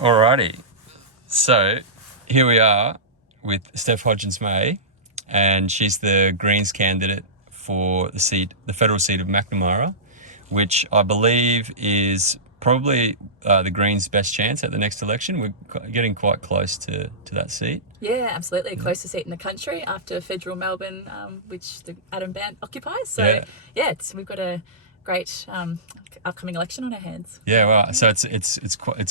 Alrighty, so here we are with Steph Hodgins-May, and she's the Greens candidate for the federal seat of Macnamara, which I believe is probably the Greens' best chance at the next election. We're getting quite close to that seat. Yeah, absolutely. Closest seat in the country after federal Melbourne, which the Adam Band occupies. So we've got a great upcoming election on our hands. Yeah, well, so it's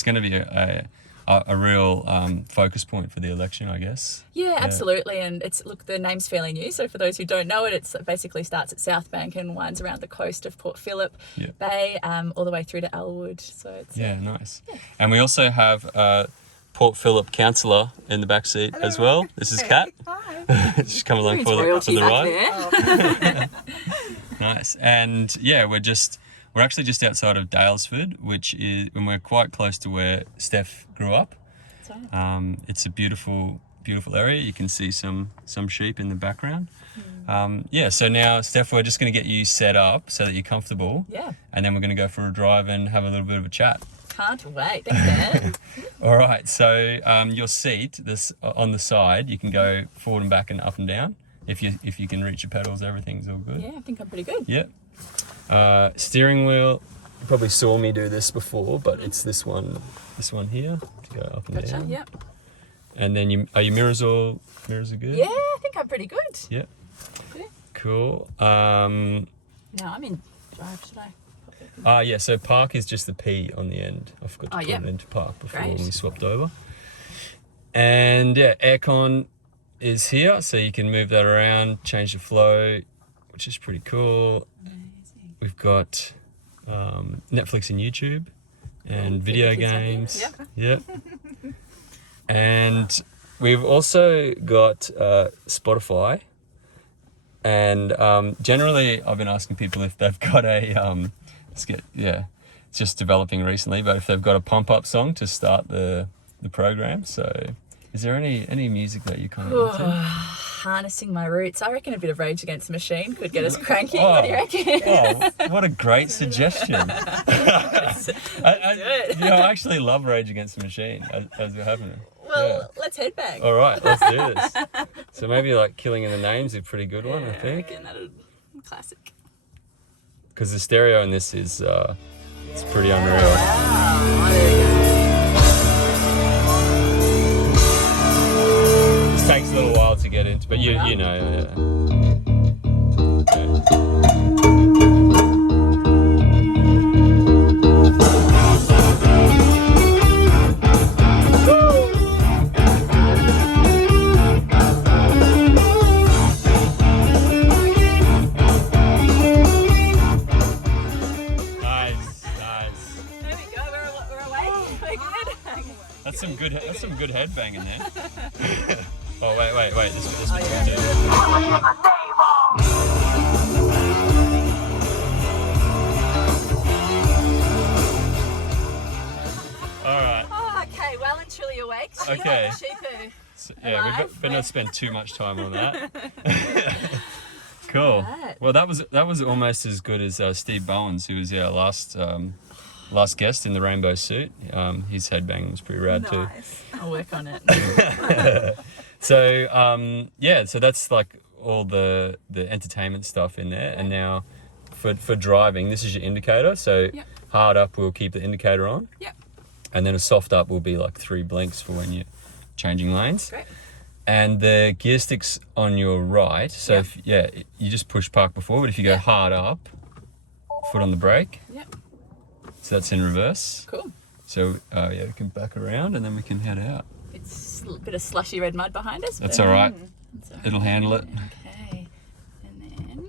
going to be a real focus point for the election, I guess. Yeah, absolutely. And the name's fairly new. So for those who don't know it, it basically starts at South Bank and winds around the coast of Port Phillip Bay, all the way through to Elwood. So it's nice. Yeah. And we also have Port Phillip councillor in the back seat as well. This is Kat. Hi. She's come along for the ride. Nice. And we're actually just outside of Daylesford, when we're quite close to where Steph grew up. It's a beautiful area. You can see some sheep in the background. So now, Steph, we're just going to get you set up so that you're comfortable. Yeah. And then we're going to go for a drive and have a little bit of a chat. Can't wait. Thanks, Dan. All right. So your seat, this on the side, you can go forward and back and up and down. If you can reach your pedals, everything's all good. Yeah, I think I'm pretty good. Yeah. Steering wheel. You probably saw me do this before, but it's this one here to go up and down. Yep. And then are your mirrors are good? Yeah, I think I'm pretty good. Yeah. Yeah. Cool. Now I'm in drive. Should I? So park is just the P on the end. I forgot to put it into park before when we swapped over. And aircon is here, so you can move that around, change the flow, which is pretty cool. Amazing. We've got Netflix and YouTube and video games. Yeah. And we've also got Spotify. And generally, I've been asking people if they've got it's just developing recently, but if they've got a pump-up song to start the program. So is there any music that you kind of into? Harnessing my roots. I reckon a bit of Rage Against the Machine could get us cranky. What do you reckon? What a great suggestion. I actually love Rage Against the Machine as we're having it. Well, let's headbang. All right, let's do this. So maybe like Killing in the Name's a pretty good one, I think. I reckon that'd classic. Because the stereo in this is it's pretty unreal. Wow. There you go. This takes a little while to get into, but you know. That's some good headbanging there. Oh wait. This one's good too. All right. Oh, okay. Well and truly awake. Okay. So, we better not spend too much time on that. Cool. Right. Well, that was almost as good as Steve Bowens, who was our last guest in the rainbow suit. His headbang was pretty rad too. I'll work on it. So so that's like all the entertainment stuff in there. And now for driving, this is your indicator. So hard up will keep the indicator on. Yep. And then a soft up will be like 3 blinks for when you're changing lanes. Great. And the gear stick's on your right. So if you just push park before, but if you go hard up, foot on the brake. Yep. So that's in reverse. Cool. So we can back around and then we can head out. It's a bit of slushy red mud behind us. That's all right. It'll handle it. Okay. And then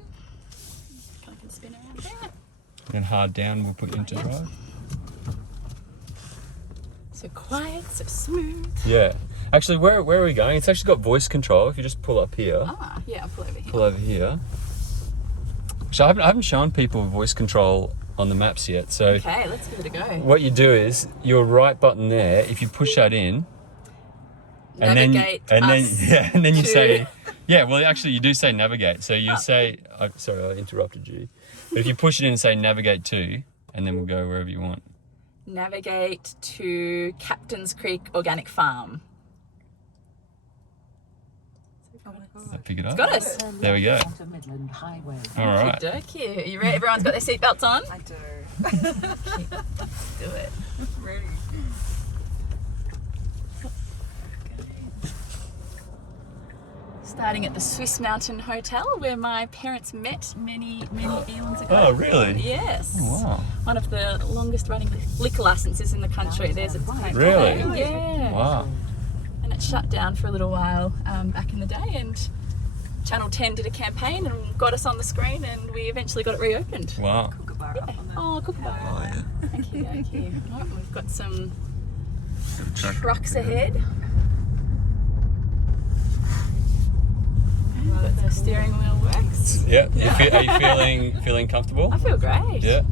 I can spin around there. And hard down, we'll put you into drive. So quiet, so smooth. Yeah. Actually, where are we going? It's actually got voice control. If you just pull up here. I'll pull over here. Pull over here. So I haven't shown people voice control on the maps yet. So okay, let's give it a go. What you do is your right button there. If you push that in, navigate and then you say, well, actually, you do say navigate. So you say, sorry, I interrupted you. But if you push it in and say navigate to, and then we'll go wherever you want. navigate to Captain's Creek Organic Farm. I pick it up. Got us. There we go. All right. Okey-dokey. You ready? Everyone's got their seatbelts on? I do. Do it. Ready. Starting at the Swiss Mountain Hotel, where my parents met many eons ago. Oh, really? Yes. Oh, wow. One of the longest running liquor licenses in the country. There's its claim to Really? fame. Yeah. Wow. And it shut down for a little while back in the day, and Channel 10 did a campaign and got us on the screen, and we eventually got it reopened. Wow. Kookaburra up on the Oh, Kookaburra. Oh, yeah. Thank you. Right, we've got some Truck. trucks ahead. But the steering wheel works. Yeah. Are you feeling comfortable? I feel great. Yeah.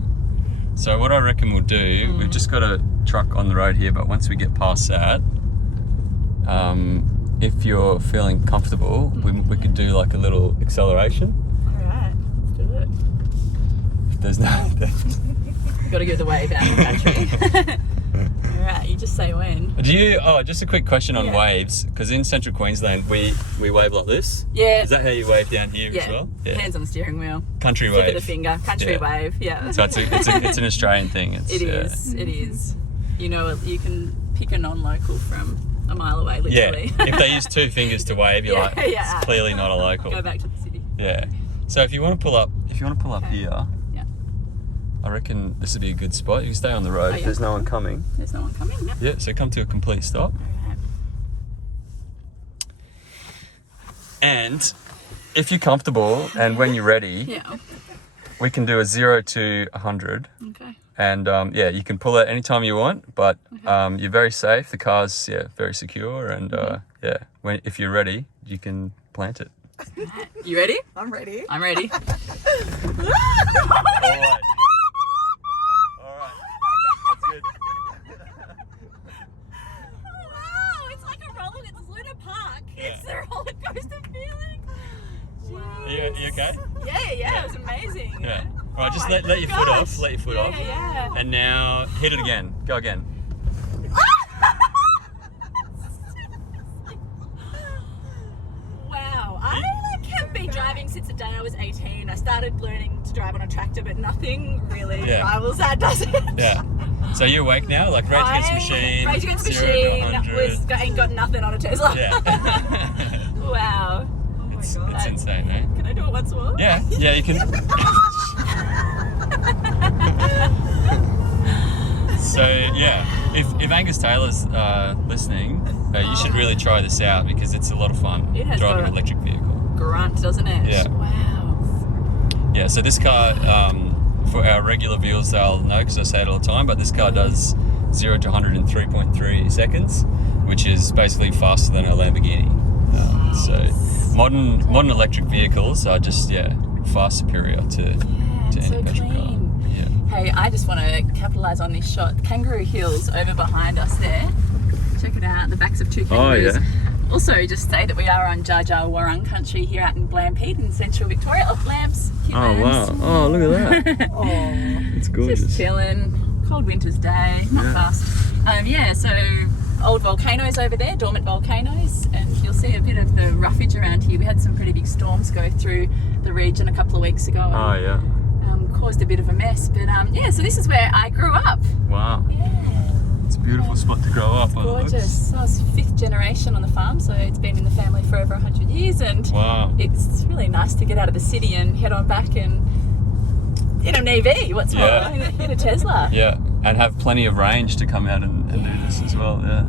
So what I reckon we'll do, we've just got a truck on the road here, but once we get past that, if you're feeling comfortable, we could do like a little acceleration. Alright, let's do it. If there's no... Got to give the wave out of the battery. Alright, you just say when. Just a quick question on Yeah. waves, because in central Queensland we wave like this. Yeah. Is that how you wave down here as well? Hands on the steering wheel. Country Tip wave. of the finger. Country Yeah. wave. Yeah. So it's an Australian thing. It is. You know, you can pick a non-local from a mile away, Yeah. literally. If they use two fingers to wave, you're like, it's clearly not a local. Go back to the city. Yeah. So if you want to pull up here, Yeah. I reckon this would be a good spot. You can stay on the road if yeah. there's no one coming. There's no one coming. Yeah. Yeah. So come to a complete stop. Alright. And if you're comfortable and when you're ready, Yeah. we can do a 0 to 100. Okay. And you can pull it anytime you want, but you're very safe. The car's very secure, and if you're ready, you can plant it. You ready? I'm ready. I'm ready. All right. That's good. Wow, it's like a roller. It's Luna Park. Yeah. It's the roller coaster feeling. Wow. You okay? Yeah, it was amazing. Yeah. All right, just Oh my let your foot gosh. off. Let your foot off. Yeah. And now hit it again. Go again. Wow, I have been driving since the day I was 18. I started learning to drive on a tractor, but nothing really rivals that, does it? Yeah. So you're awake now? Like Rage Against the Machine. Rage Against the 0 to Machine 100. ain't got nothing on a Tesla. Yeah. Wow. It's insane, eh? Can I do it once more? Yeah, you can. So if Angus Taylor's listening, you should really try this out because it's a lot of fun It has driving got an electric vehicle. Grunt, doesn't it? Yeah. Wow. Yeah, so this car, for our regular viewers, they'll know because I say it all the time, but this car does 0 to 100 in 3.3 seconds, which is basically faster than a Lamborghini. So modern electric vehicles are just far superior to any so petrol car. clean. Yeah. Hey, I just want to capitalise on this shot. Kangaroo Hills over behind us there. Check it out, the backs of two kangaroos. Oh, yeah. Also, just say that we are on Jar Jar Warung country here out in Blampede in central Victoria. Of lambs, humans. Oh, look at that. Oh. It's gorgeous. Just chilling. Cold winter's day, not fast. So old volcanoes over there, dormant volcanoes, and you'll see a bit of the roughage around here. We had some pretty big storms go through the region a couple of weeks ago. And, Oh, yeah. caused a bit of a mess, but so this is where I grew up. Wow. Yeah. It's a beautiful spot to grow up. by the looks. Gorgeous. I was 5th generation on the farm, so it's been in the family for over 100 years, and Wow. it's really nice to get out of the city and head on back and in an EV, what's more, in a Tesla. Yeah, and have plenty of range to come out and do this as well. Yeah.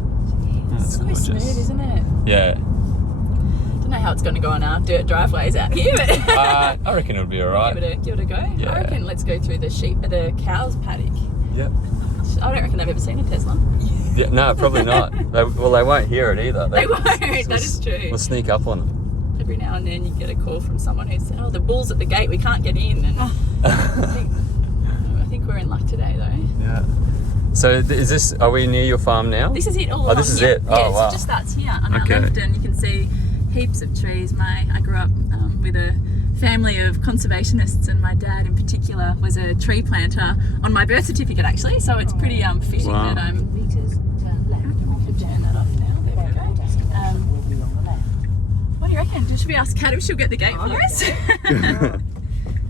It's so gorgeous. smooth, isn't it? Yeah. Don't know how it's going to go on our dirt driveways out here, but I reckon it'll be alright. give it a go. Yeah. I reckon let's go through the cows paddock. Yep. I don't reckon they've ever seen a Tesla. Yeah, no, probably not. They won't hear it either. They won't. That is true. We'll sneak up on them. Every now and then you get a call from someone who said, "Oh, the bull's at the gate. We can't get in." And I think we're in luck today, though. Yeah. So are we near your farm now? This is it all Oh, this along is here. it? Oh, yeah, wow. so it just starts here on our Okay. left, and you can see heaps of trees. I grew up with a family of conservationists, and my dad in particular was a tree planter on my birth certificate actually, so it's pretty fitting that I'm turn that off now. There we go. What do you reckon? Should we ask Kat if she'll get the gate for us?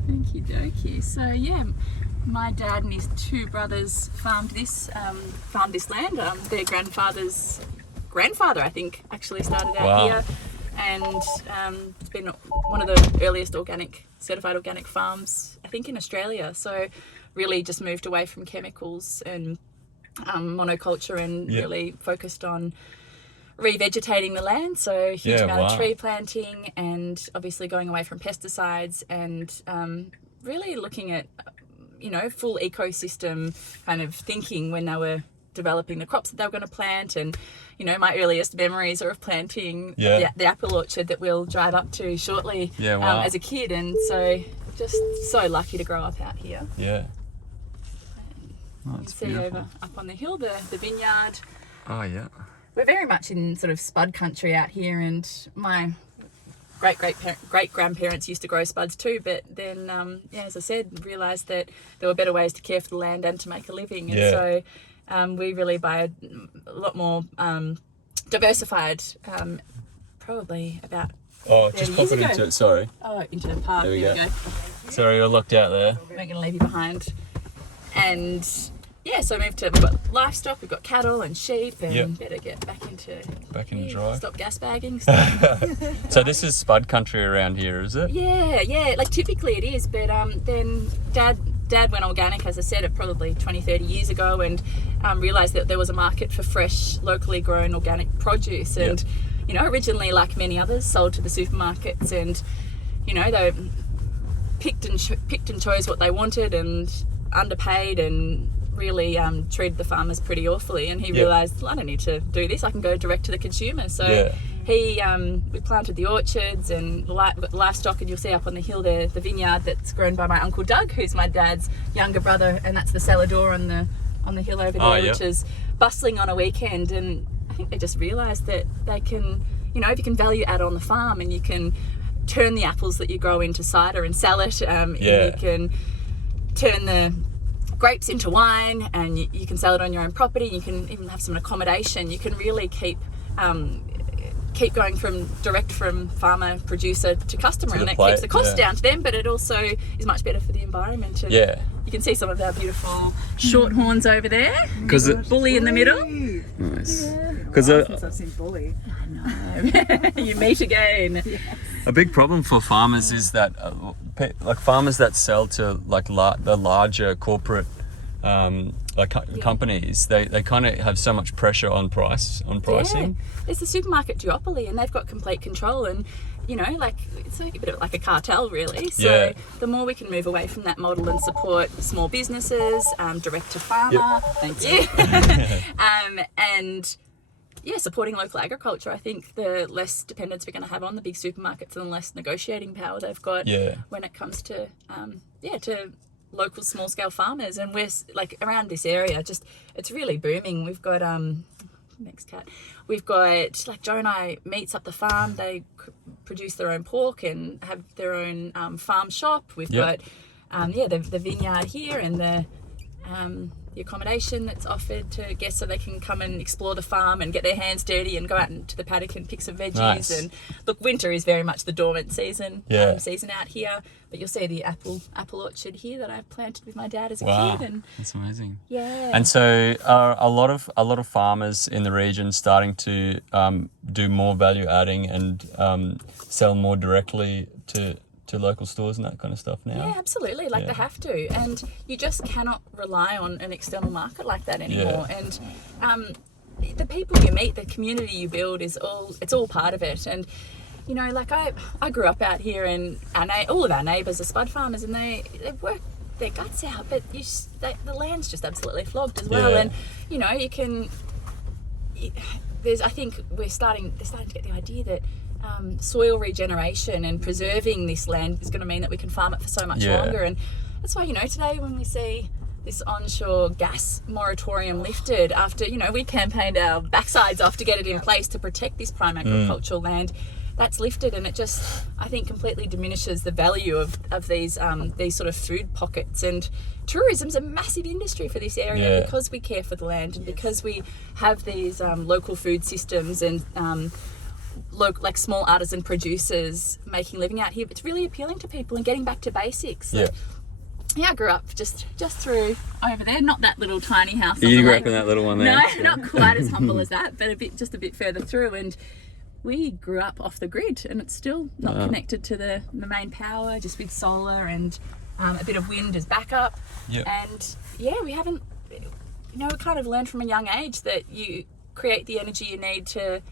Okie dokie. So yeah, my dad and his two brothers farmed this land. Their grandfather's grandfather, I think, actually started out here, and it's been one of the earliest certified organic farms, I think, in Australia. So really just moved away from chemicals and monoculture, and really focused on revegetating the land. So huge amount of tree planting, and obviously going away from pesticides, and really looking at full ecosystem kind of thinking when they were developing the crops that they were going to plant. And my earliest memories are of planting the apple orchard that we'll drive up to shortly as a kid, and so just so lucky to grow up out here. You can see over up on the hill the vineyard. Oh yeah, we're very much in sort of spud country out here, and my great grandparents used to grow spuds too, but then as I said, realised that there were better ways to care for the land and to make a living, and so we really buy a lot more diversified, probably about just pop it into into the park. There we go. Sorry, you're locked out there. We're going to leave you behind. And so we've got livestock, we've got cattle and sheep, and better get back into drive. Stop gas bagging. So this is spud country around here, is it? Yeah. Like typically it is, but then Dad went organic, as I said, probably 20, 30 years ago, and realised that there was a market for fresh, locally grown organic produce. And originally, like many others, sold to the supermarkets, and they picked and chose what they wanted, and underpaid, and really treated the farmers pretty awfully. And he realised, I don't need to do this, I can go direct to the consumer. So we planted the orchards and livestock, and you'll see up on the hill there the vineyard that's grown by my uncle Doug, who's my dad's younger brother, and that's the cellar door on the hill over there, which is bustling on a weekend. And I think they just realised that they can, if you can value add on the farm, and you can turn the apples that you grow into cider and sell it, and you can turn the grapes into wine, and you can sell it on your own property. You can even have some accommodation. You can really keep going from farmer producer to customer, and that keeps the cost down to them, but it also is much better for the environment. And you can see some of our beautiful shorthorns over there. Because bully in the middle. Nice. Since I've seen bully. I know. You meet again. A big problem for farmers is that farmers that sell to the larger corporate companies, they kind of have so much pressure on pricing. It's the supermarket duopoly, and they've got complete control, and it's a bit of like a cartel really. So the more we can move away from that model and support small businesses, direct to farmer, thank you, and supporting local agriculture, I think the less dependence we're going to have on the big supermarkets, and the less negotiating power they've got when it comes to to local small scale farmers. And we're around this area, it's really booming. We've got next cat. We've got Joe and I meets up the farm. They produce their own pork and have their own farm shop. We've got the vineyard here, and the accommodation that's offered to guests, so they can come and explore the farm and get their hands dirty and go out into the paddock and pick some veggies. Nice. And look, winter is very much the dormant season out here, but you'll see the apple orchard here that I planted with my dad as a kid. And that's amazing. And so are a lot of farmers in the region starting to do more value adding and sell more directly to local stores and that kind of stuff now? Yeah, absolutely. They have to, and you just cannot rely on an external market like that anymore. And the people you meet, the community you build, it's all part of it. And I grew up out here, and all of our neighbours are spud farmers, and they work their guts out, but the land's just absolutely flogged as well. And you can. I think they're starting to get the idea that soil regeneration and preserving this land is going to mean that we can farm it for so much longer. And that's why today when we see this onshore gas moratorium lifted, after we campaigned our backsides off to get it in place to protect this prime agricultural land, that's lifted, and it just, I think, completely diminishes the value of these sort of food pockets. And tourism's a massive industry for this area because we care for the land and because we have these local food systems and like small artisan producers making a living out here. It's really appealing to people and getting back to basics. So, I grew up just through over there, not that little tiny house. You grew up in that little one there? No, not quite as humble as that, but just a bit further through. And we grew up off the grid, and it's still not connected to the main power, just with solar and a bit of wind as backup. Yep. And we haven't, we kind of learned from a young age that you create the energy you need to.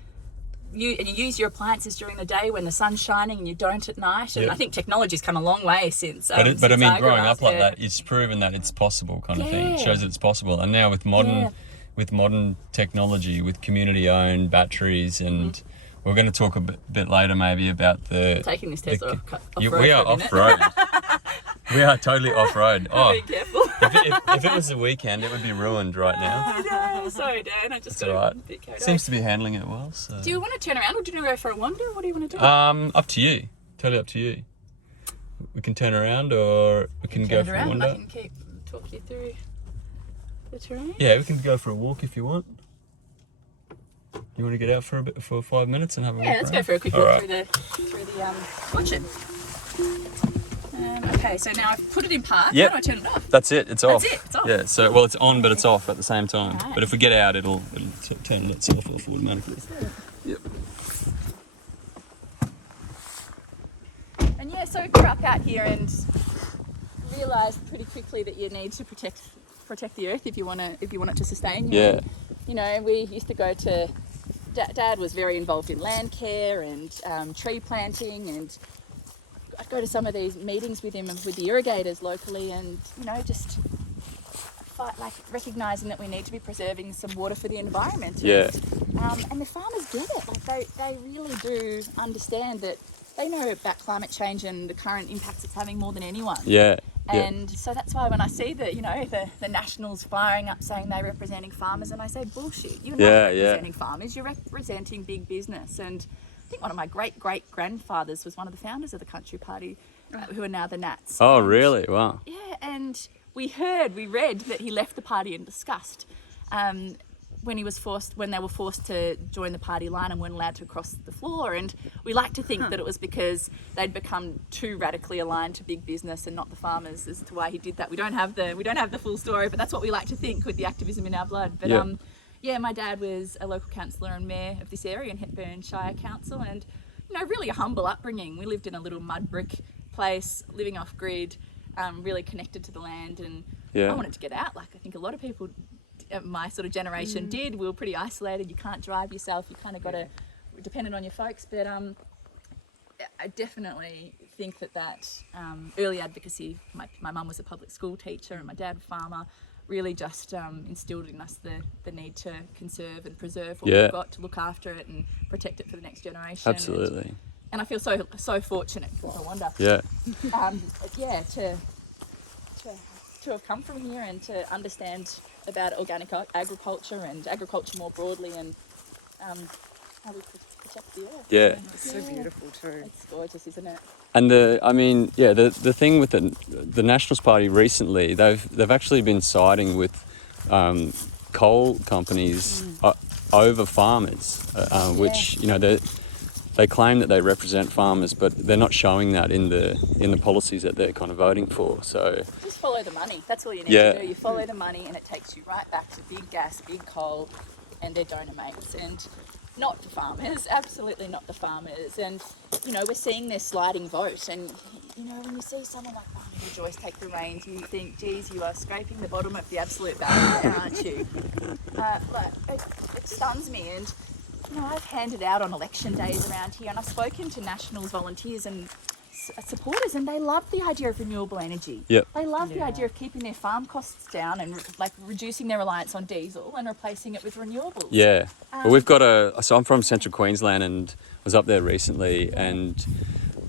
You use your appliances during the day when the sun's shining, and you don't at night. And I think technology's come a long way since. But I mean, growing up like that, it's proven that it's possible, kind of thing. It shows that it's possible. And now with modern technology, with community-owned batteries, and we're going to talk a bit later maybe about taking this Tesla off-road. We are off-road. We are totally off-road. Oh, be careful. if it was the weekend, it would be ruined right now. No, sorry, Dan. I just got a bit carried away. Seems to be handling it well. So. Do you want to turn around, or do you want to go for a wander? What do you want to do? Up to you. Totally up to you. We can turn around, or we can go for a wander. I can talk you through the terrain. Yeah, we can go for a walk if you want. You want to get out for 5 minutes and have a walk? Yeah, let's go for a quick walk through the orchard. Okay, so now I've put it in park. Yep. How do I turn it off? That's it. It's off. That's it. It's off. Yeah. So it's on, but it's off at the same time. Right. But if we get out, it'll turn itself off automatically. Yep. And so we grew up out here and realised pretty quickly that you need to protect the earth if you want it to sustain you. Yeah. We used to go to. Dad was very involved in land care and tree planting, and I'd go to some of these meetings with him with the irrigators locally, and just recognising that we need to be preserving some water for the environment. And the farmers get it. Like they really do understand that. They know about climate change and the current impacts it's having more than anyone. And so that's why when I see the Nationals firing up saying they're representing farmers, and I say, bullshit, you're not representing farmers, you're representing big business. And I think one of my great-great-grandfathers was one of the founders of the Country Party, who are now the Nats. Oh, really? Wow. Yeah, and we read that he left the party in disgust when they were forced to join the party line and weren't allowed to cross the floor. And we like to think that it was because they'd become too radically aligned to big business and not the farmers as to why he did that. We don't have the full story, but that's what we like to think with the activism in our blood. But my dad was a local councillor and mayor of this area in Hepburn Shire Council, and really a humble upbringing. We lived in a little mud brick place, living off grid, really connected to the land, and I wanted to get out, like I think a lot of people my sort of generation did. We were pretty isolated. You can't drive yourself. You kind of got to dependent on your folks. But I definitely think that early advocacy. My mum was a public school teacher and my dad a farmer. Really just instilled in us the need to conserve and preserve what we've got, to look after it and protect it for the next generation. Absolutely. And I feel so fortunate. I wonder. Yeah. To have come from here and to understand about organic agriculture and agriculture more broadly, and how we protect the earth. Yeah. It's so beautiful too. It's gorgeous, isn't it? And the thing with the Nationals Party recently, they've actually been siding with coal companies over farmers, which they claim that they represent farmers, but they're not showing that in the policies that they're kind of voting for. So just follow the money. That's all you need to do. You follow the money, and it takes you right back to big gas, big coal, and their donor mates, and not the farmers. Absolutely not the farmers. And we're seeing their sliding vote. And when you see someone like Barnaby Joyce take the reins, you think, geez, you are scraping the bottom of the absolute barrel, aren't you? It stuns me. And I've handed out on election days around here, and I've spoken to Nationals volunteers and supporters, and they love the idea of renewable energy. Yep. They love the idea of keeping their farm costs down and reducing their reliance on diesel and replacing it with renewables. Yeah. Well, we've got so I'm from Central Queensland and was up there recently, and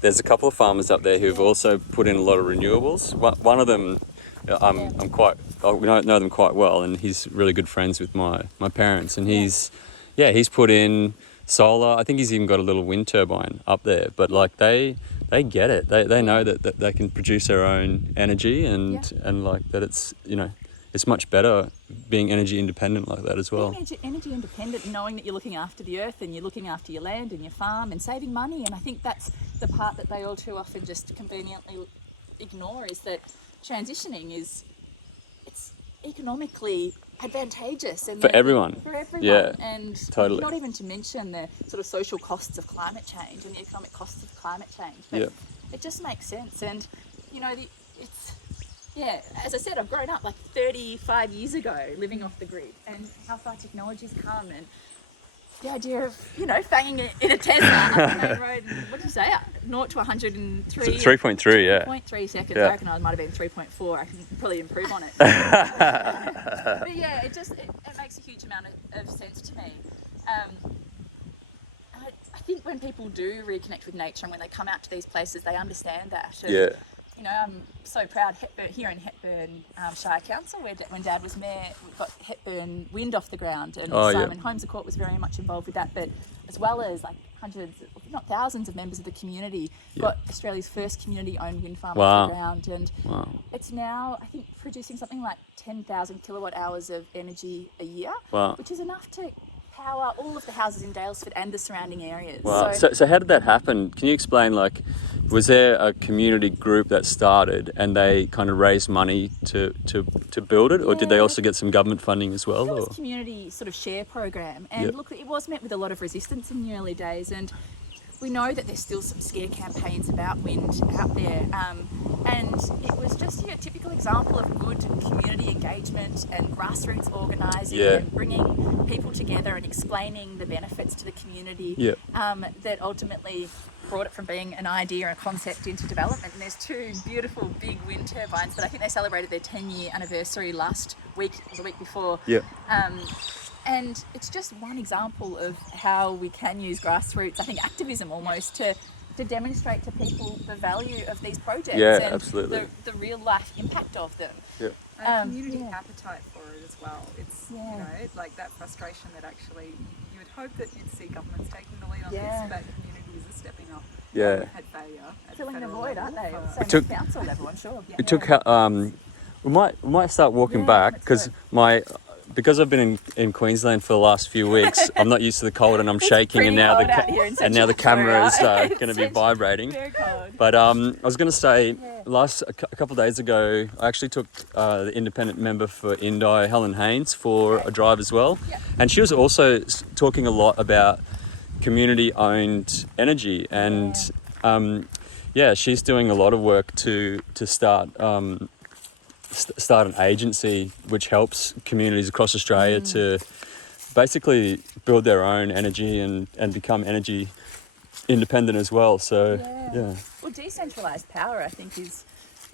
there's a couple of farmers up there who've also put in a lot of renewables. One of them, we know them quite well, and he's really good friends with my parents, and he's put in solar. I think he's even got a little wind turbine up there. But like they get it. They know that they can produce their own energy and like that it's, you know, it's much better being energy independent like that as well. Being energy independent, knowing that you're looking after the earth and you're looking after your land and your farm and saving money. And I think that's the part that they all too often just conveniently ignore, is that transitioning it's economically advantageous and For everyone. For everyone. Yeah, and totally. not even to mention the sort of social costs of climate change and the economic costs of climate change. But Yeah. it just makes sense. And you know, as I said, I've grown up like 35 years ago living off the grid, and how far technology's come, and the idea of, you know, banging it in a Tesla up the main road, and what did you say, 0 to 103? 3.3, yeah. 0.3 seconds. Yeah. I reckon I might have been 3.4. I can probably improve on it. But yeah, it makes a huge amount of sense to me. I think when people do reconnect with nature and when they come out to these places, they understand that. And, Yeah. you know, I'm so proud here in Hepburn Shire Council, when Dad was mayor, we got Hepburn Wind off the ground, and Simon Holmes of Court was very much involved with that, but as well as like hundreds, if not thousands of members of the community got Australia's first community-owned wind farm off the ground, and it's now, I think, producing something like 10,000 kilowatt hours of energy a year, which is enough to power all of the houses in Daylesford and the surrounding areas. Wow. So how did that happen? Can you explain, like, was there a community group that started and they kind of raised money to build it, or did they also get some government funding as well? It was a community sort of share program, and look, it was met with a lot of resistance in the early days, and we know that there's still some scare campaigns about wind out there, and it was just a typical example of good community engagement and grassroots organising and bringing people together and explaining the benefits to the community that ultimately brought it from being an idea and a concept into development. And there's two beautiful big wind turbines that I think they celebrated their 10-year anniversary last week, or the week before. And it's just one example of how we can use grassroots, I think activism almost, to demonstrate to people the value of these projects and absolutely. the real life impact of them. And community appetite for it as well. It's, you know, like that frustration that actually you would hope that you'd see governments taking the lead on this, but communities are stepping up. Had failure. Filling the void, aren't they? Same with council level, I'm sure. It took, we might start walking back, because I've been in Queensland for the last few weeks. I'm not used to the cold, and I'm shaking, and now the camera is going to be vibrating. Very cold. But I was going to say, a couple of days ago, I actually took the independent member for Indi, Helen Haynes, for a drive as well, and she was also talking a lot about community-owned energy, and she's doing a lot of work to start an agency which helps communities across Australia to basically build their own energy and become energy independent as well. So Well, decentralised power, I think, is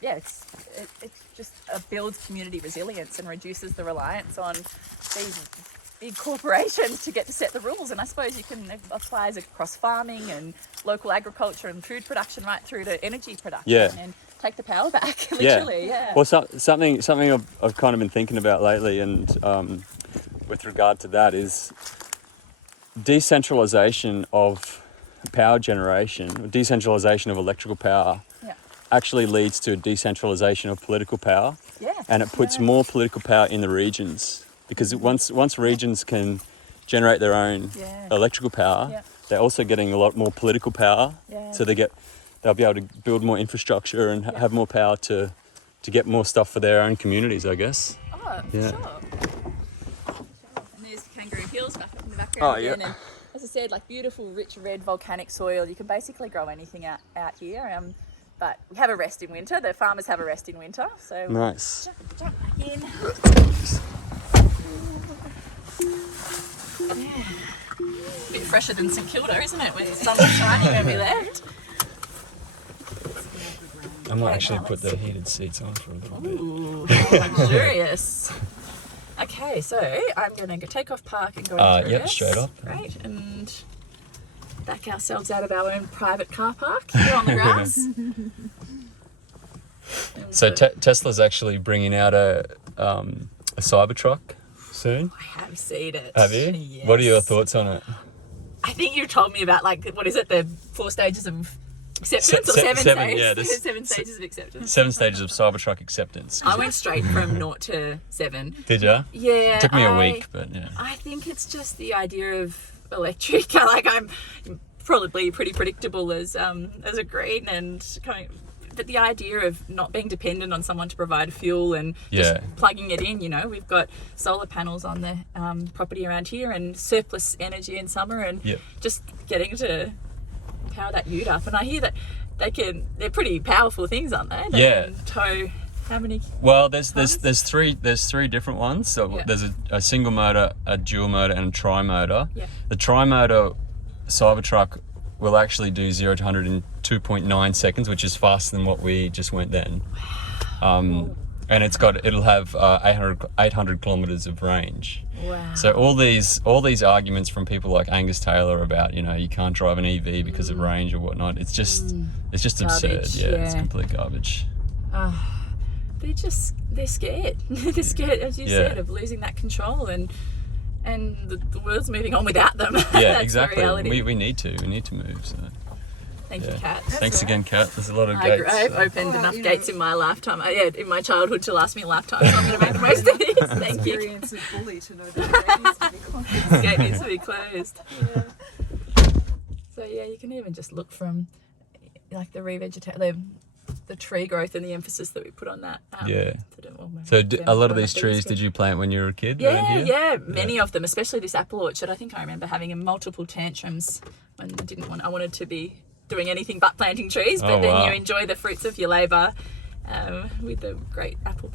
it just builds community resilience and reduces the reliance on these big corporations to get to set the rules. And I suppose you can apply as across farming and local agriculture and food production right through to energy production and take the power back, literally. Well, something I've kind of been thinking about lately, and with regard to that, is decentralisation of power generation, decentralisation of electrical power actually leads to a decentralisation of political power, and it puts more political power in the regions, because once regions can generate their own electrical power, they're also getting a lot more political power, so they'll be able to build more infrastructure and have more power to get more stuff for their own communities, I guess. Oh, for sure. And there's Kangaroo Hills back up in the background again. And as I said, like beautiful, rich, red volcanic soil. You can basically grow anything out here. But we have a rest in winter. The farmers have a rest in winter. So nice. Jump back in. A bit fresher than St Kilda, isn't it? When the sun was shining when we left. I might actually put the heated seats on for a little bit. Ooh, luxurious. Okay, so I'm going to take off park and go into Yep, straight up. Right, and back ourselves out of our own private car park here on the grass. So Tesla's actually bringing out a Cybertruck soon. I have seen it. Have you? Yes. What are your thoughts on it? I think you told me about, like, what is it, the 4 stages of acceptance, or seven stages? Yeah, 7 stages of acceptance. 7 stages of Cybertruck acceptance. I went straight from 0 to 7. Did ya? Yeah. It took me a week, but yeah. I think it's just the idea of electric. Like, I'm probably pretty predictable as a green, and but the idea of not being dependent on someone to provide fuel and just plugging it in, we've got solar panels on the property around here and surplus energy in summer, and just getting to power that ute up. And I hear that they're pretty powerful things, aren't they? They can tow how many? Well, there's three different ones. So there's a single motor, a dual motor, and a tri-motor. Yeah. The tri-motor Cybertruck will actually do 0 to 100 in 2.9 seconds, which is faster than what we just went then. And it'll have 800 kilometers of range. Wow. So all these arguments from people like Angus Taylor about, you can't drive an EV because of range or whatnot, it's just absurd. Yeah, it's complete garbage. They're scared. They're scared, as you said, of losing that control, and the world's moving on without them. Yeah, That's exactly. The reality. We need to move. So. Thank you, Kat. Thanks again, Kat. There's a lot of gates. I've opened enough gates in my lifetime. In my childhood to last me a lifetime. So I'm going to make the most of this. Thank you. Experience of bully to know that the gate needs to be closed. The gate needs to be closed. Yeah. So you can even just look from, like, the the tree growth and the emphasis that we put on that. So a lot of these trees, did you plant when you were a kid? Yeah, many of them, especially this apple orchard. I think I remember having multiple tantrums when I wanted to be doing anything but planting trees, but then you enjoy the fruits of your labour with the great apple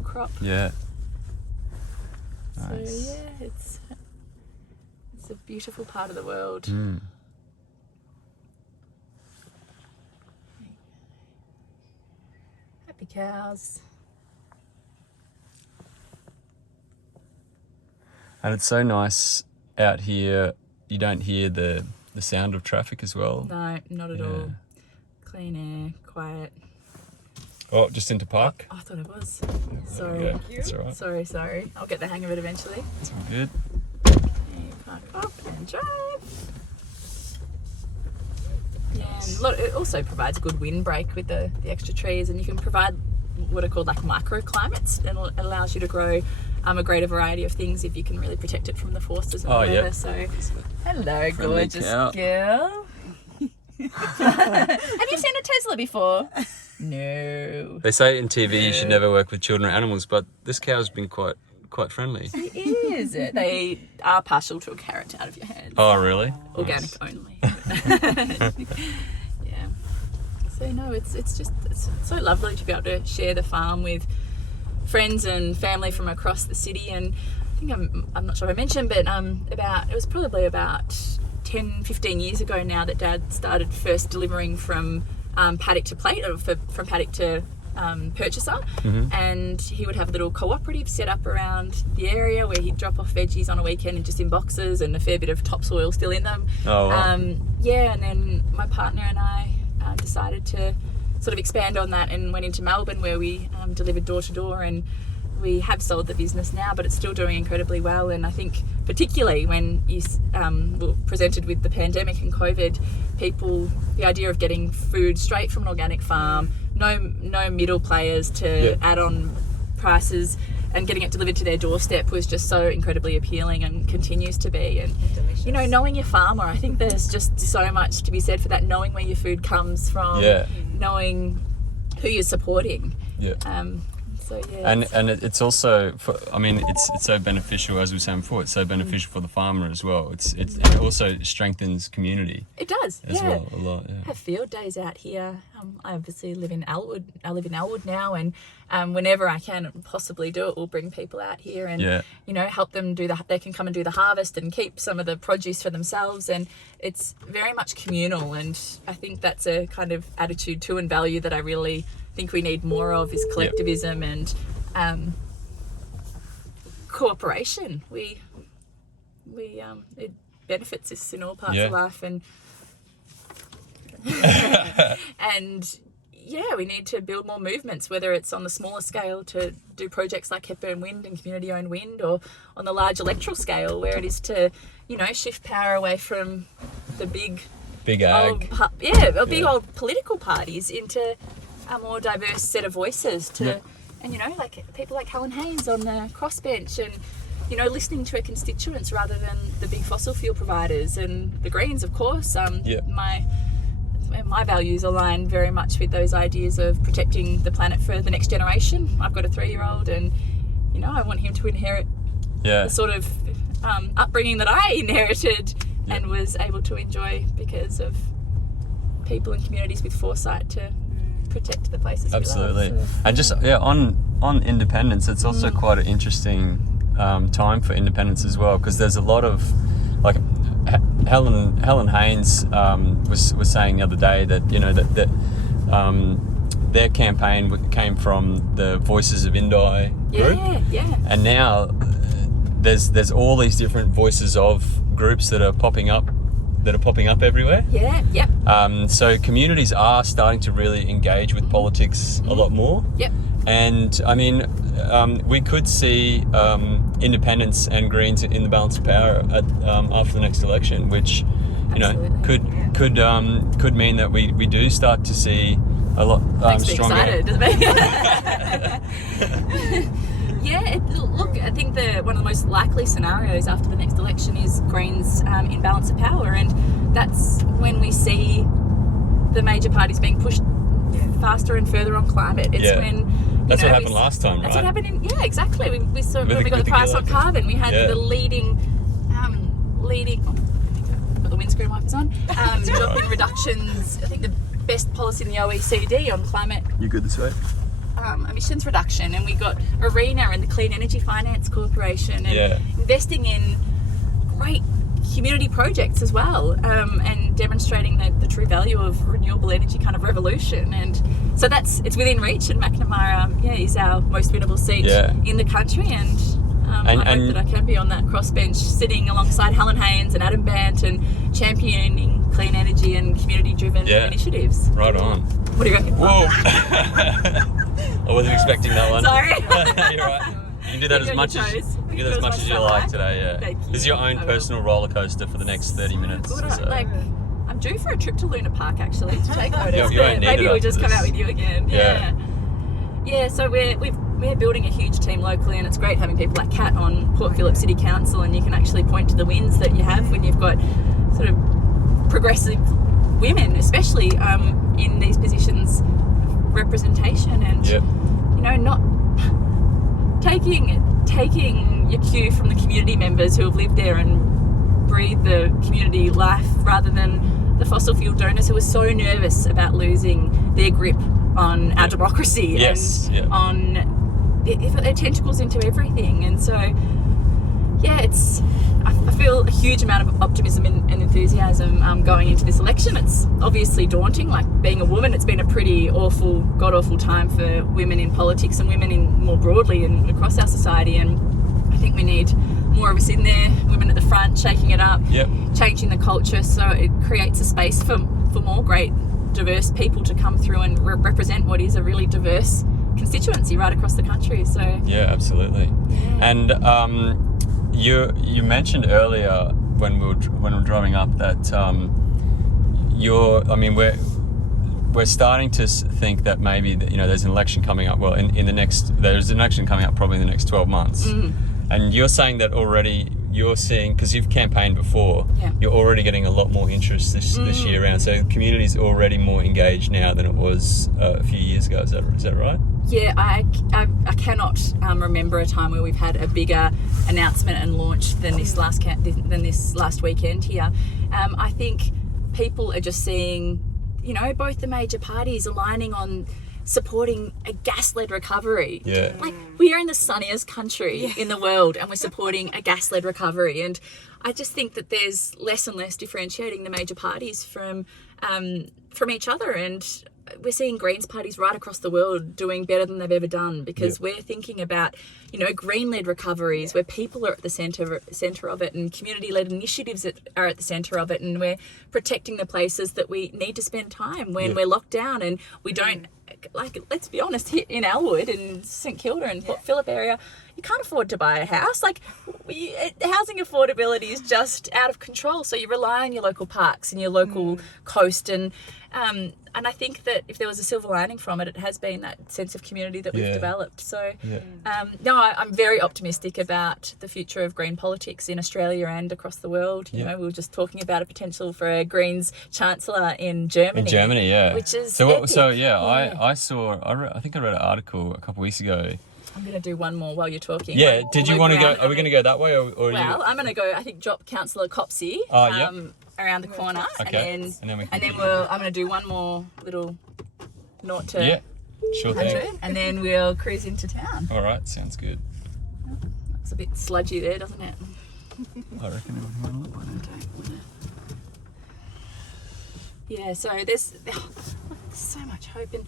crop. Yeah. Nice. So it's a beautiful part of the world. Happy cows. And it's so nice out here. You don't hear the sound of traffic as well. No, not at all. Clean air, quiet. Oh, just into park? I thought it was. Sorry. Yeah, that's all right. Sorry. I'll get the hang of it eventually. It's all good. Park up and drive. Yeah, and it also provides a good windbreak with the extra trees, and you can provide what are called like microclimates, and it allows you to grow a greater variety of things if you can really protect it from the forces of the weather. So, hello, gorgeous girl. Have you seen a Tesla before? No. They say in TV you should never work with children or animals, but this cow's been quite quite friendly. It is. They are partial to a carrot out of your hands. Oh, really? Organic only. Yeah. So no, it's so lovely to be able to share the farm with friends and family from across the city. And I think I'm not sure if I mentioned, but it was probably about 10-15 years ago now that Dad started first delivering from paddock to plate, or from paddock to purchaser. Mm-hmm. And he would have a little cooperative set up around the area where he'd drop off veggies on a weekend and just in boxes and a fair bit of topsoil still in them. Oh, wow. Yeah, and then my partner and I decided to sort of expand on that and went into Melbourne, where we delivered door to door, and we have sold the business now, but it's still doing incredibly well. And I think particularly when you were presented with the pandemic and COVID, the idea of getting food straight from an organic farm, no middle players to add on prices, and getting it delivered to their doorstep was just so incredibly appealing and continues to be. And delicious. You know, knowing your farmer, I think there's just so much to be said for that, knowing where your food comes from, knowing who you're supporting. So, yeah, and it's also it's so beneficial, as we were saying before. It's so beneficial for the farmer as well. It also strengthens community. It does as well a lot. Yeah. I have field days out here. I obviously live in Elwood. I live in Elwood now, and whenever I can possibly do it, we'll bring people out here and help them they can come and do the harvest and keep some of the produce for themselves. And it's very much communal, and I think that's a kind of attitude too and value that I really think we need more of, is collectivism and cooperation. It benefits us in all parts of life, and and we need to build more movements, whether it's on the smaller scale to do projects like Hepburn Wind and community-owned wind, or on the large electoral scale where it is to, shift power away from the big ag. old political parties into a more diverse set of voices and like people like Helen Haynes on the crossbench, and listening to her constituents rather than the big fossil fuel providers, and the Greens, of course. My values align very much with those ideas of protecting the planet for the next generation. I've got a 3-year-old, and I want him to inherit the sort of upbringing that I inherited and was able to enjoy because of people and communities with foresight to protect the places Absolutely. we love. So, and just on independence, it's also quite an interesting time for independence as well, because there's a lot of, like, Helen Haynes was saying the other day that that their campaign came from the Voices of Indi group, and now there's all these different voices of groups that are popping up everywhere. So communities are starting to really engage with politics a lot more. And I mean, we could see independents and Greens in the balance of power after the next election, which could mean that we do start to see a lot stronger. Excited, doesn't it? Look, I think one of the most likely scenarios after the next election is Greens in balance of power, and that's when we see the major parties being pushed faster and further on climate. It's when that's what happened last time, right? That's what happened exactly. We saw when we got the price on carbon. We had the leading. Got the windscreen wipers on. Dropping reductions. I think the best policy in the OECD on climate. You good this way? Emissions reduction, and we got ARENA and the Clean Energy Finance Corporation, and investing in great community projects as well, and demonstrating the true value of renewable energy kind of revolution. And so it's within reach, and Macnamara is our most winnable seat in the country, and I hope that I can be on that crossbench sitting alongside Helen Haynes and Adam Bant and championing clean energy and community-driven initiatives. Right on. What do you reckon? Whoa! I wasn't expecting that one. Sorry. You're right. You can do that as much as you like today. Thank you. This is your own personal roller coaster for the next 30 minutes. I'm due for a trip to Luna Park actually to take photos. You won't need maybe it we'll just after come this. out with you again. Yeah. So we're building a huge team locally, and it's great having people like Kat on Port Phillip City Council, and you can actually point to the wins that you have when you've got sort of progressive women, especially in these positions of representation, and not taking your cue from the community members who have lived there and breathed the community life, rather than the fossil fuel donors who are so nervous about losing their grip on our democracy and on their tentacles into everything. And so I feel a huge amount of optimism and enthusiasm going into this election. It's obviously daunting, like being a woman. It's been a pretty awful, god-awful time for women in politics and women in more broadly and across our society, and I think we need more of us in there, women at the front, shaking it up, changing the culture so it creates a space for more great, diverse people to come through and represent what is a really diverse constituency right across the country. So absolutely. And you mentioned earlier when we were driving up that we're starting to think that maybe there's an election coming up. Well, there's an election coming up probably in the next 12 months. And you're saying that already. You're seeing, because you've campaigned before, you're already getting a lot more interest this year around. So the community's already more engaged now than it was a few years ago. Is that right? Yeah, I cannot remember a time where we've had a bigger announcement and launch than this last weekend here. I think people are just seeing, both the major parties aligning on supporting a gas-led recovery. Like, we are in the sunniest country in the world, and we're supporting a gas-led recovery. And I just think that there's less and less differentiating the major parties from each other, and we're seeing Greens parties right across the world doing better than they've ever done, because we're thinking about, green-led recoveries where people are at the centre of it, and community-led initiatives that are at the centre of it, and we're protecting the places that we need to spend time when we're locked down and we don't like let's be honest, here in Elwood and St Kilda and Port Phillip area, you can't afford to buy a house. Like, housing affordability is just out of control. So you rely on your local parks and your local coast, and I think that if there was a silver lining from it, it has been that sense of community that we've developed. So, no, I'm very optimistic about the future of green politics in Australia and across the world. You know, we were just talking about a potential for a Greens Chancellor in Germany. In Germany, yeah. Which is I think I read an article a couple of weeks ago. I'm going to do one more while you're talking. Yeah, did you want to go? Are we going to go that way, or well, I'm going to go. I think drop Councillor Copsey around the corner, okay. and then I'm going to do one more little 0 to 100, and then we'll cruise into town. All right, sounds good. It's a bit sludgy there, doesn't it? I reckon it would want to look like Okay. Yeah, so there's so much hope, and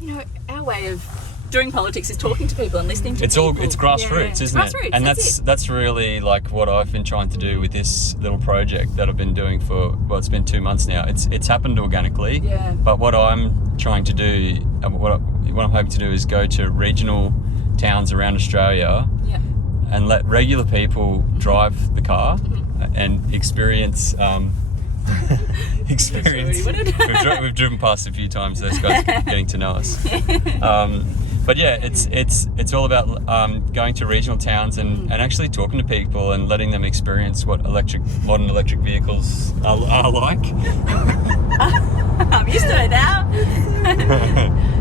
you know, our way of doing politics is talking to people and listening to people. It's grassroots, isn't it? And that's really like what I've been trying to do with this little project that I've been doing for, well, it's been 2 months now. It's happened organically. Yeah. But what I'm trying to do, what I'm hoping to do, is go to regional towns around Australia and let regular people drive the car and experience. We've driven past a few times. Those guys getting to know us. But yeah, it's all about going to regional towns and actually talking to people and letting them experience what modern electric vehicles are like. I'm used to it now.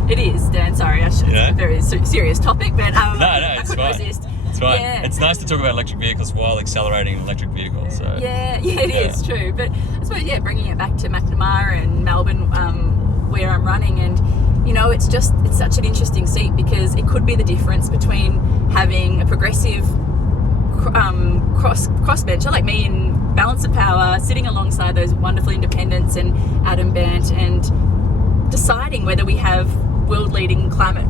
It is, Dan. Sorry, it's a very serious topic, but no, it's fine. Resist. It's fine. Yeah. It's nice to talk about electric vehicles while accelerating an electric vehicle. So it is true. But I suppose bringing it back to Macnamara and Melbourne, where I'm running, and you know, it's such an interesting seat because it could be the difference between having a progressive crossbencher like me in Balance of Power, sitting alongside those wonderful independents and Adam Bant, and deciding whether we have world-leading climate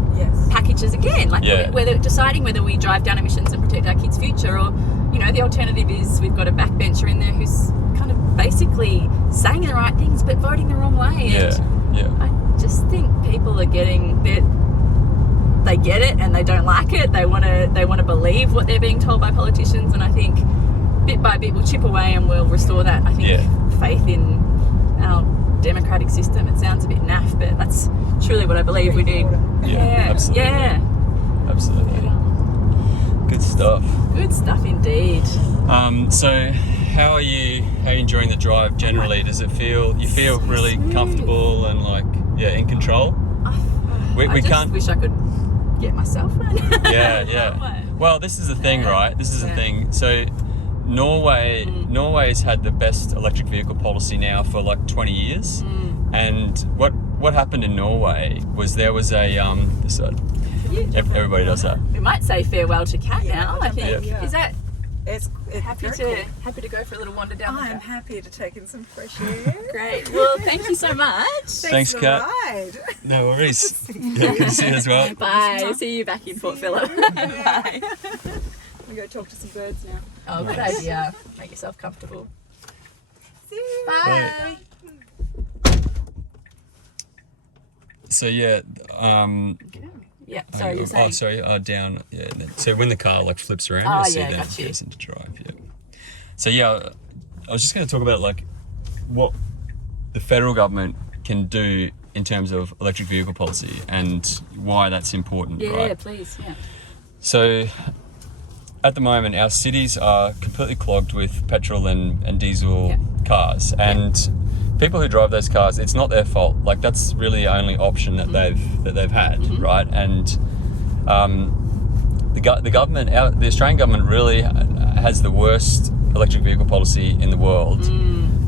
packages again, like whether deciding whether we drive down emissions and protect our kids' future, or you know, the alternative is we've got a backbencher in there who's kind of basically saying the right things but voting the wrong way. I just think people are getting that. They get it and they don't like it. They want to believe what they're being told by politicians, and I think bit by bit we'll chip away and we'll restore that. I think faith in our democratic system. It sounds a bit naff, but that's truly what I believe we do. Absolutely. Absolutely. Good stuff. Good stuff indeed. So how are you enjoying the drive generally? Does it feel really comfortable and like in control? I wish I could get myself one. Well, this is the thing, right? This is the thing. So Norway's had the best electric vehicle policy now for like 20 years. And what happened in Norway was there was a everybody does that. We might say farewell to Kat now, I think. Is that it's happy to go for a little wander down the track? I'm happy to take in some fresh air. Great. Well, thank you so much. Thanks Kat. No worries. Good to see you as well. Bye. See you back in Port Phillip. Bye. We go talk to some birds now. Oh, good idea. Make yourself comfortable. See you. Bye. So sorry, you're saying. Oh, sorry. Down. Yeah. So when the car like flips around, you'll see then it goes into drive. Yeah. So I was just going to talk about like what the federal government can do in terms of electric vehicle policy and why that's important. Yeah, right? please. Yeah. So at the moment, our cities are completely clogged with petrol and diesel cars, and people who drive those cars, it's not their fault. Like that's really the only option that they've had, right? And the government, the Australian government, really has the worst electric vehicle policy in the world.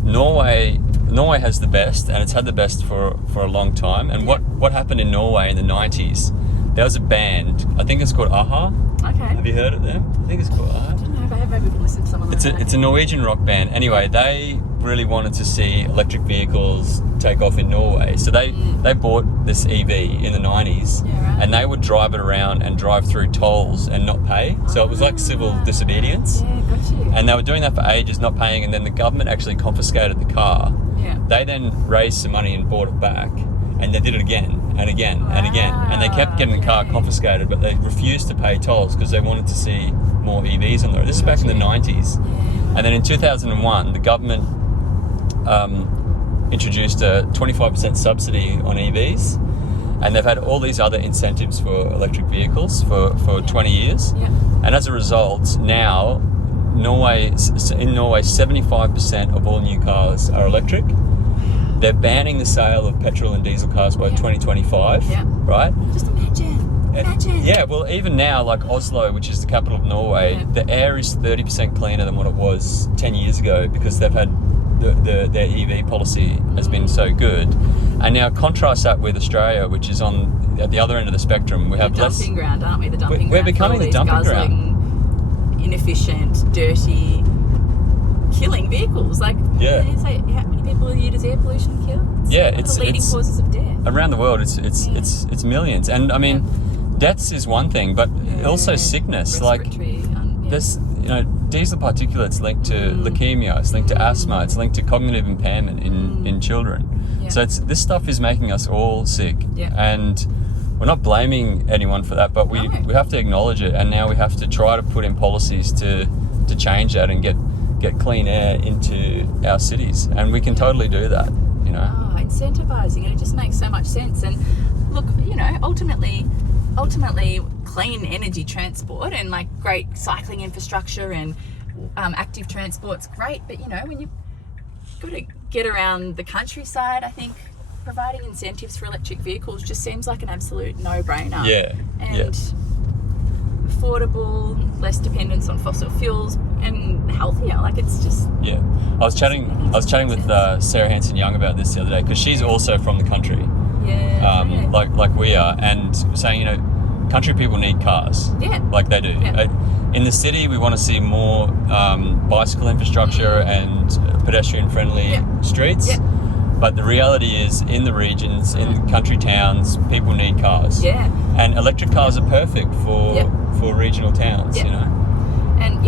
Norway has the best, and it's had the best for a long time. And what happened in Norway in the 90s? There was a band. I think it's called AHA. Okay. Have you heard of them? I think it's called AHA. I don't know if I have maybe listened to someone. It's a Norwegian rock band. Anyway, they really wanted to see electric vehicles take off in Norway, so they bought this EV in the 90s, and they would drive it around and drive through tolls and not pay. So it was like civil disobedience. Yeah, got you. And they were doing that for ages, not paying, and then the government actually confiscated the car. Yeah. They then raised some money and bought it back, and they did it again. and again and again, and they kept getting the car confiscated, but they refused to pay tolls because they wanted to see more EVs on the road. This is back in the 90s. And then in 2001, the government introduced a 25% subsidy on EVs, and they've had all these other incentives for electric vehicles for 20 years. Yeah. And as a result, now in Norway, 75% of all new cars are electric. They're banning the sale of petrol and diesel cars by 2025, right? Just imagine. Yeah, well, even now, like Oslo, which is the capital of Norway, the air is 30% cleaner than what it was 10 years ago because they've had their EV policy has been so good. And now contrast that with Australia, which is at the other end of the spectrum. We have the dumping ground, aren't we? The dumping ground. We're becoming the dumping ground. Inefficient, dirty, killing vehicles. Like, you say, how many people a year does air pollution kill? It's the leading causes of death. Around the world, it's millions. And I mean, deaths is one thing, but also sickness. There's diesel particulates linked to leukemia, it's linked to asthma, it's linked to cognitive impairment in children. So this stuff is making us all sick, and we're not blaming anyone for that, but we have to acknowledge it, and now we have to try to put in policies to change that and get clean air into our cities, and we can totally do that. Incentivizing it just makes so much sense. And look, ultimately clean energy transport and like great cycling infrastructure and active transport's great, but when you've got to get around the countryside, I think providing incentives for electric vehicles just seems like an absolute no-brainer. And affordable, less dependence on fossil fuels, and healthier. Like, it's just I was chatting with Sarah Hanson-Young about this the other day because she's also from the country, like we are, and saying country people need cars, like they do. In the city, we want to see more bicycle infrastructure and pedestrian-friendly streets. But the reality is, in the regions, in country towns, people need cars. And electric cars are perfect for regional towns. And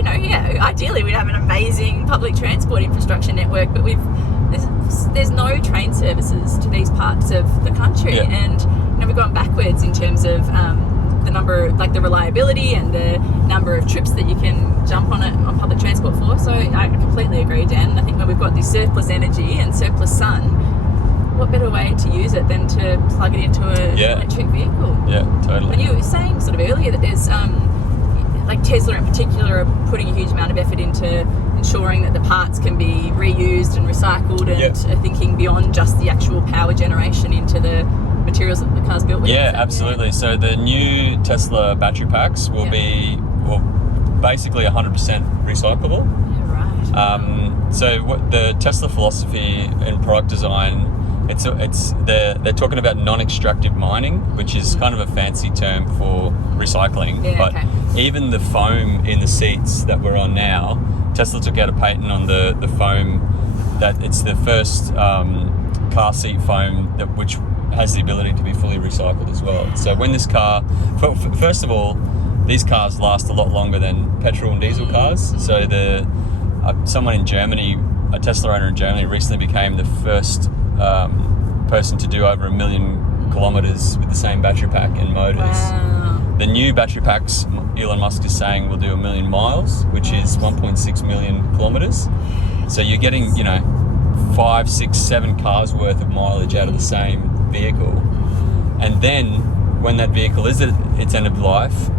ideally we'd have an amazing public transport infrastructure network, but there's no train services to these parts of the country, and we've gone backwards in terms of the number, like the reliability and the number of trips that you can jump on public transport for. So I completely agree, Dan. I think when we've got this surplus energy and surplus sun, what better way to use it than to plug it into an electric vehicle? Totally. And you were saying sort of earlier that there's like Tesla in particular are putting a huge amount of effort into ensuring that the parts can be reused and recycled, and are thinking beyond just the actual power generation into the materials that the car's built with. Absolutely. So the new Tesla battery packs will be basically 100% recyclable. So what the Tesla philosophy in product design, they're talking about non-extractive mining, which is kind of a fancy term for recycling. But even the foam in the seats that we're on now, Tesla took out a patent on the foam, that it's the first car seat foam which has the ability to be fully recycled as well. So when this car, first of all, these cars last a lot longer than petrol and diesel cars. So someone in Germany, a Tesla owner in Germany, recently became the first person to do over 1 million kilometers with the same battery pack and motors. The new battery packs, Elon Musk is saying, will do 1 million miles, which is 1.6 million kilometers. So you're getting 5, 6, 7 cars worth of mileage out of the same vehicle. And then when that vehicle is at its end of life,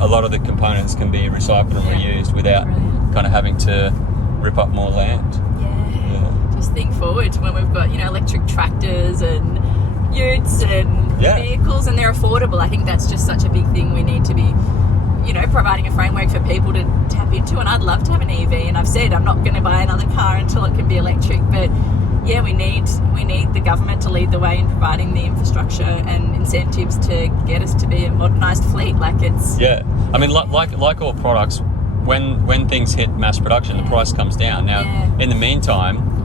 a lot of the components can be recycled and reused without kind of having to rip up more land. Just think forward to when we've got electric tractors and utes and vehicles, and they're affordable. I think that's just such a big thing. We need to be providing a framework for people to tap into, and I'd love to have an EV, and I've said I'm not going to buy another car until it can be electric, but we need the government to lead the way in providing the infrastructure and incentives to get us to be a modernised fleet. Like it's I mean, like all products, when things hit mass production, the price comes down. Now, in the meantime,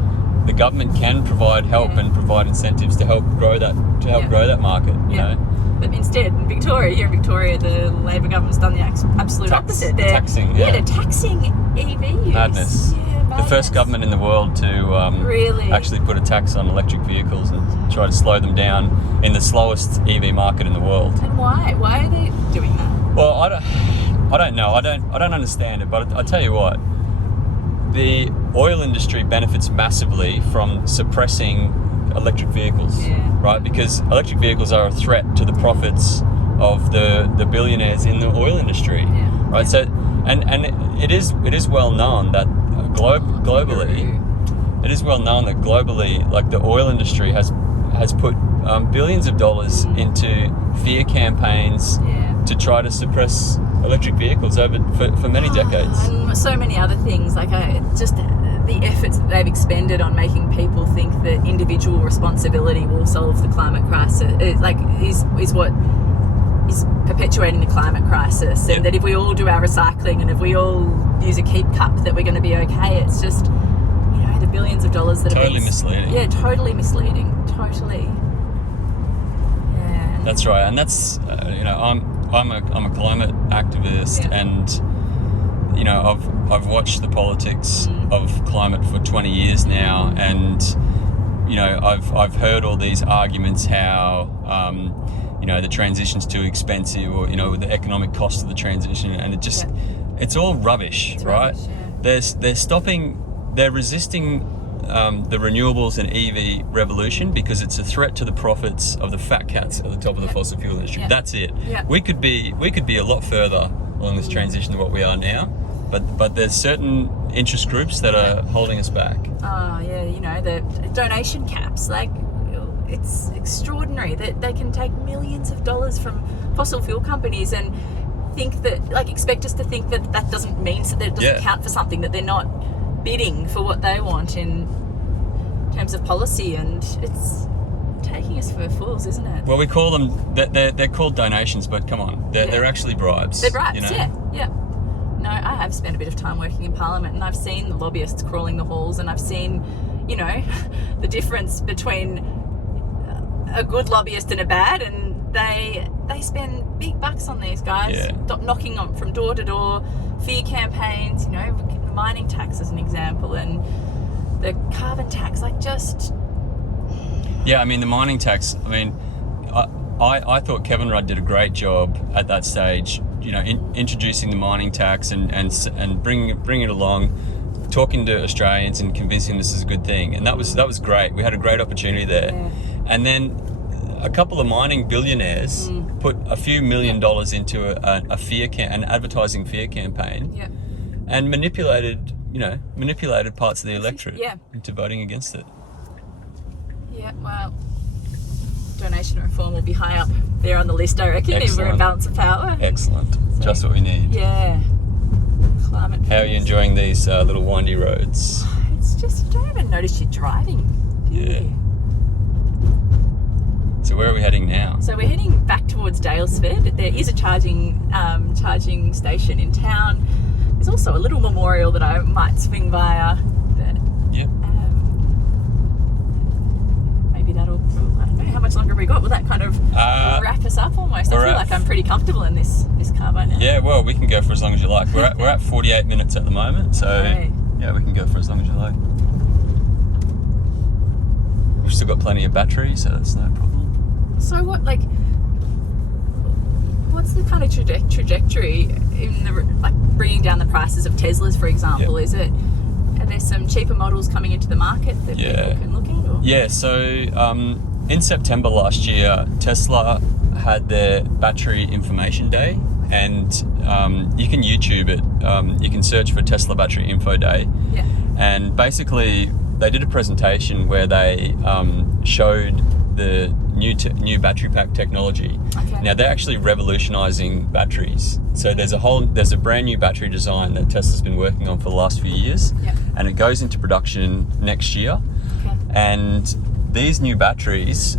the government can provide help and provide incentives to help grow that market. You know. But instead, in Victoria, the Labor government's done the absolute opposite. They're taxing. They're taxing EV use. Madness. the first government in the world to Really? actually put a tax on electric vehicles and try to slow them down in the slowest EV market in the world. And why? Why are they doing that? Well, I don't know. I don't understand it. But I tell you what, the oil industry benefits massively from suppressing electric vehicles, right? Because electric vehicles are a threat to the profits of the billionaires in the oil industry, right? So, and it is well known that globally, it is well known that globally, like the oil industry has put billions of dollars into fear campaigns to try to suppress electric vehicles for many decades. And so many other things, like just the efforts that they've expended on making people think that individual responsibility will solve the climate crisis, is what is perpetuating the climate crisis. And that if we all do our recycling and if we all use a keep cup, that we're going to be okay. It's just, the billions of dollars that totally misleading. Yeah, totally misleading. Totally. Yeah. That's right, and that's I'm a climate activist, and I've watched the politics of climate for 20 years now, and I've heard all these arguments how the transition's too expensive, or the economic cost of the transition, and it's all rubbish, right? Rubbish, They're resisting the renewables and EV revolution because it's a threat to the profits of the fat cats at the top of the fossil fuel industry. That's it. We could be a lot further along this transition than what we are now, but there's certain interest groups that are holding us back. Oh yeah, the donation caps, like it's extraordinary that they can take millions of dollars from fossil fuel companies and think that, expect us to think that doesn't mean that it doesn't count for something, that they're not bidding for what they want in terms of policy, and it's taking us for fools, isn't it? Well, we call them, they're called donations, but come on, they're actually bribes. They're bribes, yeah. No, I have spent a bit of time working in Parliament, and I've seen the lobbyists crawling the halls, and I've seen, the difference between a good lobbyist and a bad, and they spend big bucks on these guys, knocking on from door to door, fear campaigns, mining tax as an example, and the carbon tax, the mining tax, I thought Kevin Rudd did a great job at that stage, introducing the mining tax and bringing it along, talking to Australians and convincing this is a good thing, and that was great. We had a great opportunity there, and then a couple of mining billionaires put a few $1 million into an advertising fear campaign, and manipulated parts of the electorate into voting against it. Yeah, well, donation reform will be high up there on the list, I reckon, if we're in balance of power. Excellent. So, just what we need. Yeah. Climate. How are you enjoying these little windy roads? It's just, you don't even notice you're driving, do you? So where are we heading now? So we're heading back towards Daylesford. There is a charging station in town. There's also a little memorial that I might swing via. Maybe that'll, I don't know, how much longer have we got? Will that kind of wrap us up almost? I feel like I'm pretty comfortable in this car by now. Yeah, well, we can go for as long as you like. We're at 48 minutes at the moment, so we can go for as long as you like. We've still got plenty of battery, so that's no problem. So what's the kind of trajectory in the bringing down the prices of Teslas, for example? Are there some cheaper models coming into the market that people can look at? Or? Yeah, so in September last year, Tesla had their battery information day, and you can YouTube it. You can search for Tesla Battery Info Day, and basically they did a presentation where they showed the new battery pack technology. Now they're actually revolutionizing batteries. So there's a brand new battery design that Tesla's been working on for the last few years, and it goes into production next year. And these new batteries,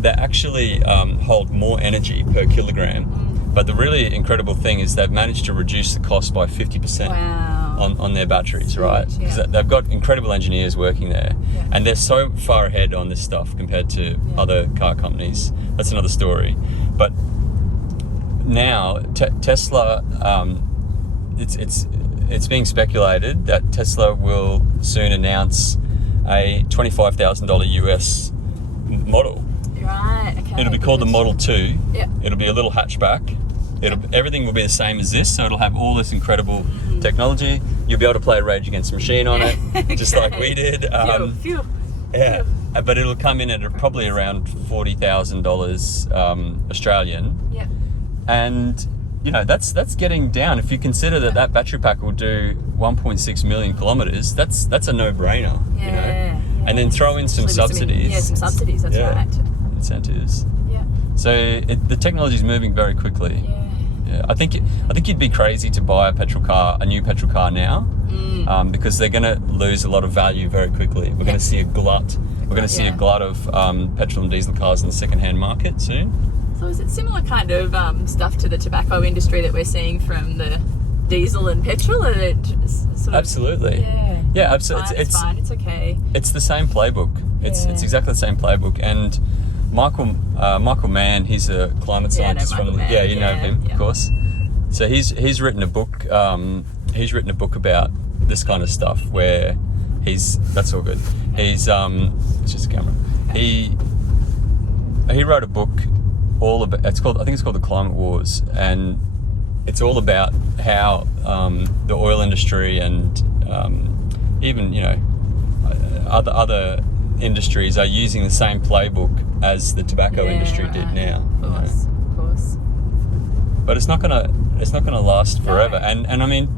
they actually hold more energy per kilogram. But the really incredible thing is they've managed to reduce the cost by 50%. On their batteries, right? Because they've got incredible engineers working there, and they're so far ahead on this stuff compared to other car companies. That's another story. But now Tesla, it's being speculated that Tesla will soon announce a $25,000 US model. Right, okay. It'll be called the Model 2. Yeah. It'll be a little hatchback. Everything will be the same as this, so it'll have all this incredible technology. You'll be able to play Rage Against the Machine on it, just like we did. Phew. Yeah, but it'll come in at probably around $40,000 Australian. Yeah. And you know, that's getting down. If you consider that battery pack will do 1.6 million kilometers, that's a no-brainer. Yeah, you know? yeah. And then throw in some subsidies. Some subsidies. That's right. Incentives. Yeah. So the technology is moving very quickly. Yeah. I think you'd be crazy to buy a new petrol car now, because they're going to lose a lot of value very quickly. We're going to see a glut. We're going to see a glut of petrol and diesel cars in the second-hand market soon. So is it similar kind of stuff to the tobacco industry that we're seeing from the diesel and petrol? Or it sort of, absolutely. Yeah, absolutely. It's fine. It's okay. It's the same playbook. It's exactly the same playbook. And Michael Mann, he's a climate scientist know you know him, of course. So he's written a book. He's written a book about this kind of stuff where that's all good. He's it's just a camera. He wrote a book all about. I think it's called The Climate Wars, and it's all about how the oil industry and even other industries are using the same playbook as the tobacco industry did now. Of course. But it's not gonna last forever. No. And I mean,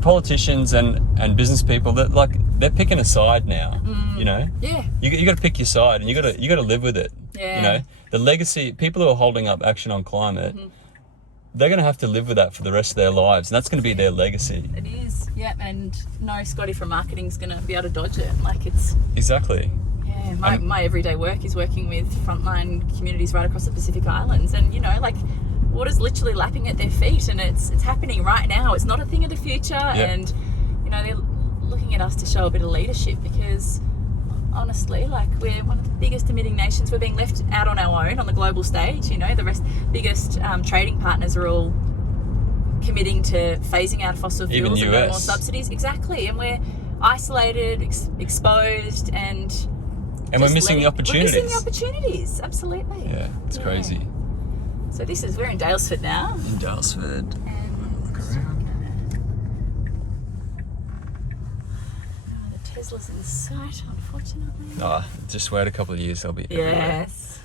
politicians and business people they're picking a side now. You know. Yeah. You got to pick your side, and you got to live with it. Yeah. You know, the legacy people who are holding up action on climate. They're going to have to live with that for the rest of their lives, and that's going to be their legacy. It is, yeah, and no Scotty from marketing's going to be able to dodge it. Like it's exactly. Yeah, my everyday work is working with frontline communities right across the Pacific Islands, and water's literally lapping at their feet, and it's happening right now. It's not a thing of the future, and they're looking at us to show a bit of leadership because. Honestly, we're one of the biggest emitting nations. We're being left out on our own on the global stage. The biggest trading partners are all committing to phasing out fossil fuels and no more subsidies. Exactly, and we're isolated, exposed, and we're missing the opportunities. We're missing the opportunities, absolutely. Yeah, it's crazy. So we're in Daylesford now. In Daylesford. Look around. Tesla's in sight, unfortunately. Just wait a couple of years, they'll be everywhere. Yes.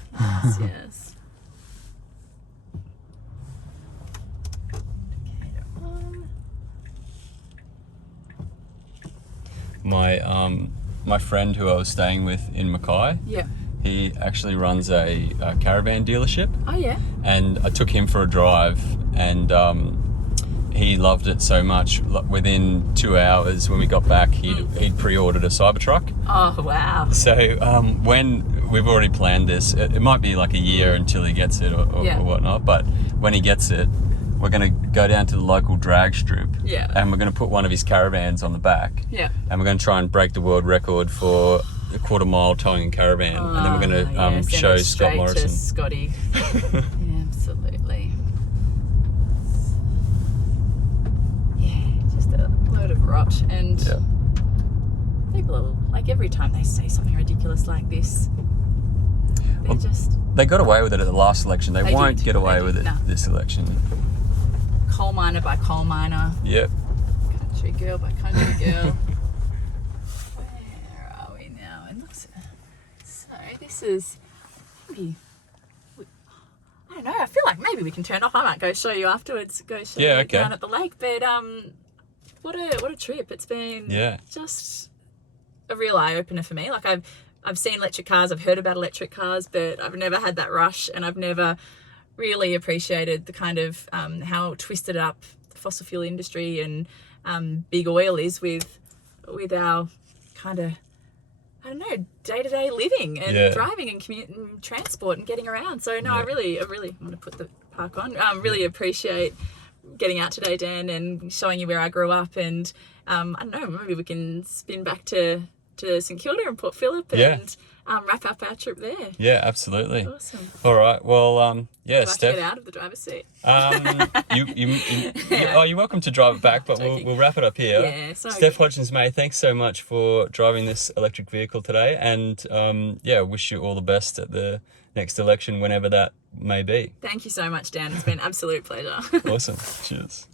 Indicator on. My friend who I was staying with in Mackay, he actually runs a caravan dealership. Oh yeah. And I took him for a drive, and he loved it so much. Within 2 hours, when we got back, he'd pre-ordered a Cybertruck. Oh wow! So when we've already planned this, it might be like a year until he gets it or whatnot. But when he gets it, we're going to go down to the local drag strip. Yeah. And we're going to put one of his caravans on the back. Yeah. And we're going to try and break the world record for a quarter-mile towing a caravan, and then we're going to show Scott Morrison. To Scotty. Yeah, absolutely. Load of rot, and people are every time they say something ridiculous like this, they got away with it at the last election. They won't get away with it this election. Coal miner by coal miner. Yep. Country girl by country girl. Where are we now? And this is maybe. I don't know. I feel like maybe we can turn off. I might go show you afterwards. Go show you down at the lake, but What a trip. It's been just a real eye-opener for me. I've seen electric cars, I've heard about electric cars, but I've never had that rush, and I've never really appreciated the kind of how twisted up the fossil fuel industry and big oil is with our kind of, I don't know, day-to-day living and driving and commute and transport and getting around. So I really want to put the park on. Really appreciate getting out today, Dan, and showing you where I grew up, and I don't know, maybe we can spin back to to St Kilda and Port Phillip and wrap up our trip there. Yeah, absolutely. Awesome. All right. Well, yeah, Do I have to Steph. get out of the driver's seat? You're welcome to drive it back, but we'll wrap it up here. Yeah, sorry. Steph Hodgins-May, thanks so much for driving this electric vehicle today, and wish you all the best at the next election, whenever that may be. Thank you so much, Dan. It's been an absolute pleasure. Awesome. Cheers.